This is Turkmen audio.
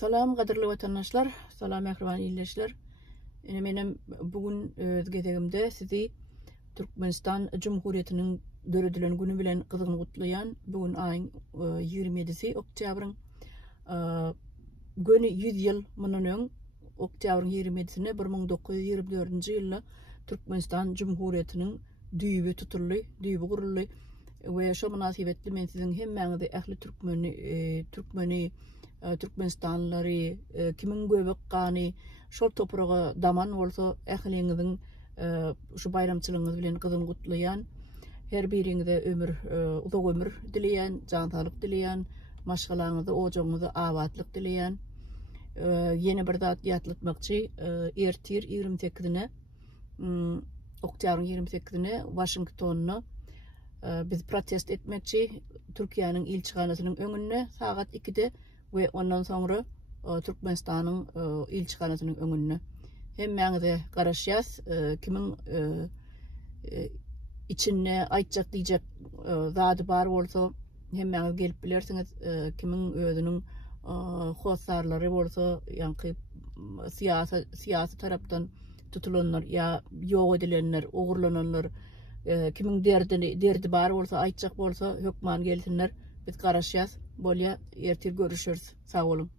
Salam qadirli vatandaşlar, salam ähriban illeşler. Menem bugün gezegimde sizi Türkmenistan Cumhuriyeti'nin döredilen günü bilen kızgın kutlayan bugün ayın 27'si Oktyabr'ın günü 100 yıl mınının Oktyabr'ın 27'sine 1924 yılı Türkmenistan Cumhuriyeti'nin düýbi tutully, düýbi gurully ve şo münasibetli men sizin hemmäňizi ähli Türkmeni Türkmenistanlary kimin göbek gany şol toprağa daman bolsa ähliňiziň şu bayramçylygyňyz bilen kızgyn kutlayan her biriňize uzak ömür dileýän, jan sağlyk dileýän, maşgalaňyzy, ojaňyzy awatlyk dileýän. Yeni bir zat ýatlatmakçy ertir 28-ine Oktyabr'ın 28'ine Washington'na biz protest etmekçi Türkiýanyň ilçixanasynyň öňünde saat 2'de ve ondan sonra Türkmenistan'ın ilçixanasynyň öňünde. Hemmäňize garaşýas, kimin içinde aýtjak diýjek zady bar bolsa hemmäňiz gelip bilersiňiz, kimin özüniň hossarlary bolsa, ýa-ni siyasi tarapdan tutulanlar ya ýok edilenler, ogurlananlar, kimin derdi bar bolsa, aýtjak bolsa hökman gelsinler, biz garaşýas, bolýa ertir görüşürüz. Sag bolun.